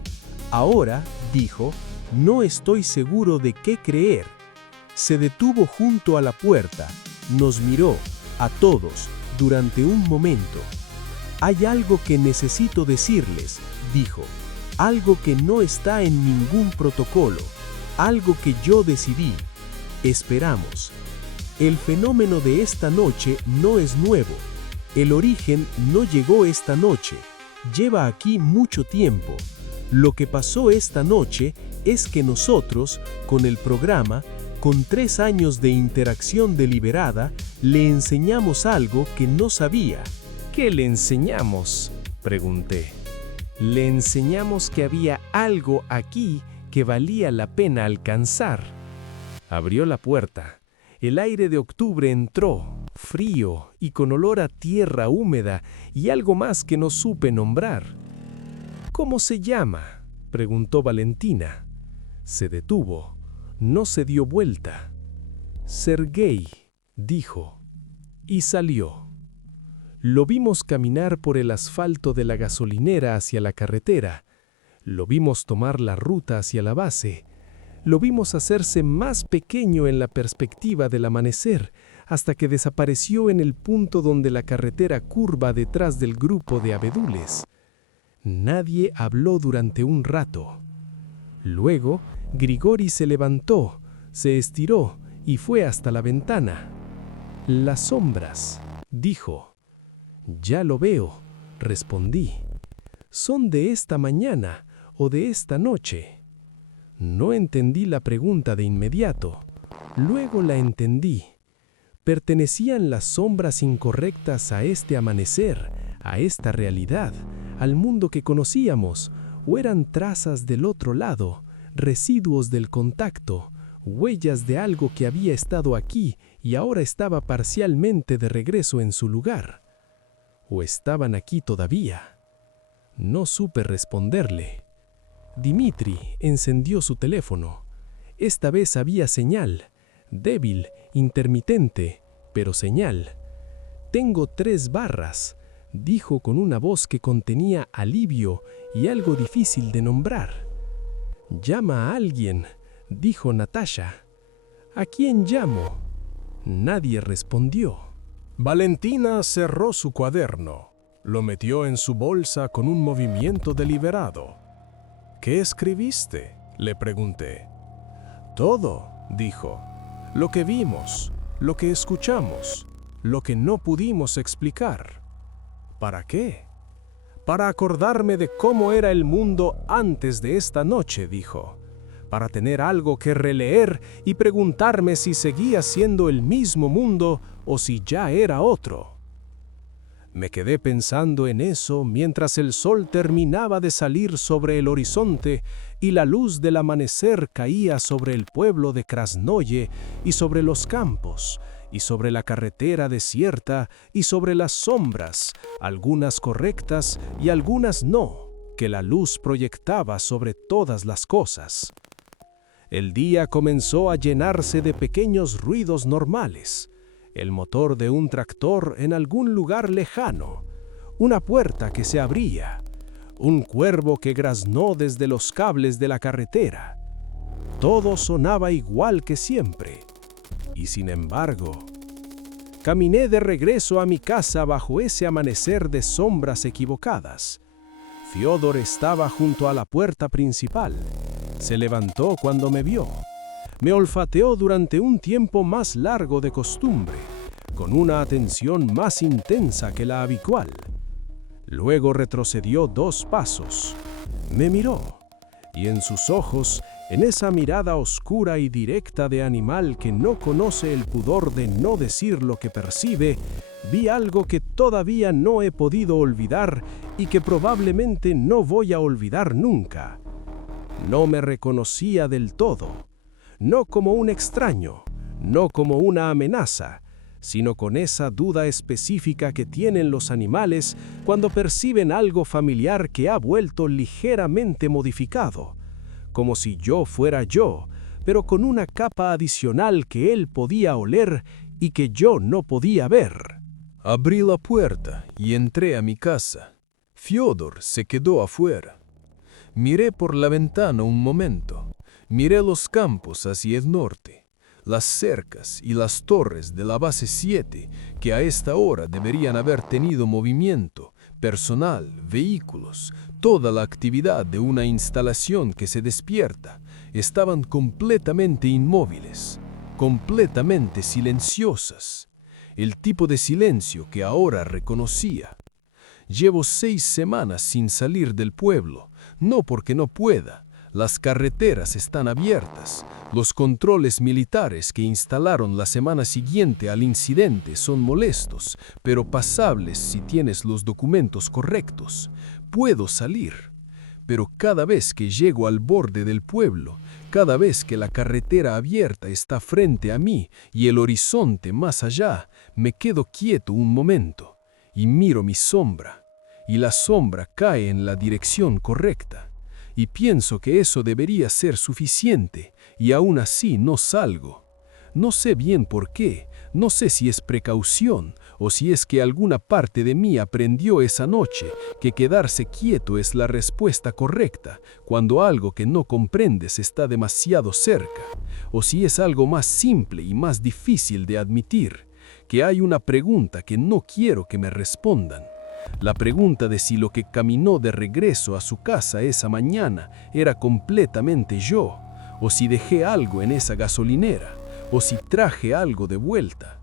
Ahora, dijo, no estoy seguro de qué creer. Se detuvo junto a la puerta, nos miró, a todos, durante un momento. Hay algo que necesito decirles, dijo. Algo que no está en ningún protocolo. Algo que yo decidí. Esperamos. El fenómeno de esta noche no es nuevo. El origen no llegó esta noche. Lleva aquí mucho tiempo. Lo que pasó esta noche es que nosotros, con el programa, con 3 años de interacción deliberada, le enseñamos algo que no sabía. ¿Qué le enseñamos?, pregunté. Le enseñamos que había algo aquí que valía la pena alcanzar. Abrió la puerta. El aire de octubre entró, frío y con olor a tierra húmeda y algo más que no supe nombrar. ¿Cómo se llama?, preguntó Valentina. Se detuvo. No se dio vuelta. Sergei, dijo, y salió. Lo vimos caminar por el asfalto de la gasolinera hacia la carretera. Lo vimos tomar la ruta hacia la base. Lo vimos hacerse más pequeño en la perspectiva del amanecer, hasta que desapareció en el punto donde la carretera curva detrás del grupo de abedules. Nadie habló durante un rato. Luego, Grigori se levantó, se estiró y fue hasta la ventana. Las sombras, dijo. Ya lo veo, respondí. Son de esta mañana o de esta noche. No entendí la pregunta de inmediato. Luego la entendí. ¿Pertenecían las sombras incorrectas a este amanecer, a esta realidad, al mundo que conocíamos, o eran trazas del otro lado, residuos del contacto, huellas de algo que había estado aquí y ahora estaba parcialmente de regreso en su lugar? ¿O estaban aquí todavía? No supe responderle. Dimitri encendió su teléfono. Esta vez había señal, débil, intermitente, pero señal. Tengo 3 barras, dijo con una voz que contenía alivio y algo difícil de nombrar. Llama a alguien, dijo Natasha. ¿A quién llamo? Nadie respondió. Valentina cerró su cuaderno, lo metió en su bolsa con un movimiento deliberado. ¿Qué escribiste?, le pregunté. Todo, dijo. Lo que vimos, lo que escuchamos, lo que no pudimos explicar. ¿Para qué? Para acordarme de cómo era el mundo antes de esta noche, dijo. Para tener algo que releer y preguntarme si seguía siendo el mismo mundo o si ya era otro. Me quedé pensando en eso mientras el sol terminaba de salir sobre el horizonte y la luz del amanecer caía sobre el pueblo de Krasnoye y sobre los campos, y sobre la carretera desierta y sobre las sombras, algunas correctas y algunas no, que la luz proyectaba sobre todas las cosas. El día comenzó a llenarse de pequeños ruidos normales. El motor de un tractor en algún lugar lejano, una puerta que se abría, un cuervo que graznó desde los cables de la carretera. Todo sonaba igual que siempre. Y sin embargo, caminé de regreso a mi casa bajo ese amanecer de sombras equivocadas. Fyodor estaba junto a la puerta principal. Se levantó cuando me vio. Me olfateó durante un tiempo más largo de costumbre, con una atención más intensa que la habitual. Luego retrocedió 2 pasos. Me miró, y en sus ojos, en esa mirada oscura y directa de animal que no conoce el pudor de no decir lo que percibe, vi algo que todavía no he podido olvidar y que probablemente no voy a olvidar nunca. No me reconocía del todo. No como un extraño, no como una amenaza, sino con esa duda específica que tienen los animales cuando perciben algo familiar que ha vuelto ligeramente modificado, como si yo fuera yo, pero con una capa adicional que él podía oler y que yo no podía ver. Abrí la puerta y entré a mi casa. Fyodor se quedó afuera. Miré por la ventana un momento. Miré los campos hacia el norte, las cercas y las torres de la base 7, que a esta hora deberían haber tenido movimiento, personal, vehículos, toda la actividad de una instalación que se despierta, estaban completamente inmóviles, completamente silenciosas. El tipo de silencio que ahora reconocía. Llevo 6 semanas sin salir del pueblo, no porque no pueda. Las carreteras están abiertas. Los controles militares que instalaron la semana siguiente al incidente son molestos, pero pasables si tienes los documentos correctos. Puedo salir. Pero cada vez que llego al borde del pueblo, cada vez que la carretera abierta está frente a mí y el horizonte más allá, me quedo quieto un momento y miro mi sombra. Y la sombra cae en la dirección correcta. Y pienso que eso debería ser suficiente, y aún así no salgo. No sé bien por qué, no sé si es precaución o si es que alguna parte de mí aprendió esa noche que quedarse quieto es la respuesta correcta cuando algo que no comprendes está demasiado cerca, o si es algo más simple y más difícil de admitir, que hay una pregunta que no quiero que me respondan. La pregunta de si lo que caminó de regreso a su casa esa mañana era completamente yo, o si dejé algo en esa gasolinera, o si traje algo de vuelta.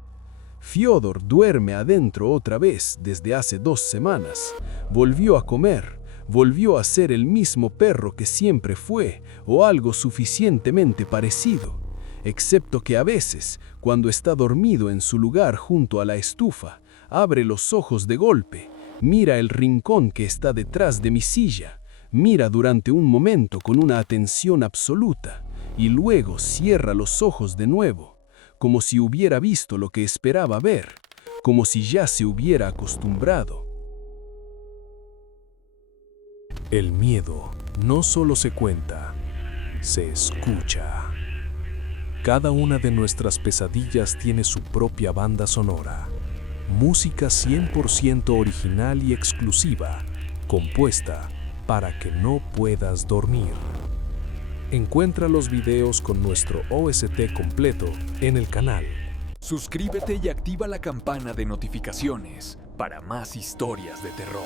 Fyodor duerme adentro otra vez desde hace 2 semanas. Volvió a comer, volvió a ser el mismo perro que siempre fue, o algo suficientemente parecido, excepto que a veces, cuando está dormido en su lugar junto a la estufa, abre los ojos de golpe, mira el rincón que está detrás de mi silla, mira durante un momento con una atención absoluta, y luego cierra los ojos de nuevo, como si hubiera visto lo que esperaba ver, como si ya se hubiera acostumbrado. El miedo no solo se cuenta, se escucha. Cada una de nuestras pesadillas tiene su propia banda sonora. Música 100% original y exclusiva, compuesta para que no puedas dormir. Encuentra los videos con nuestro OST completo en el canal. Suscríbete y activa la campana de notificaciones para más historias de terror.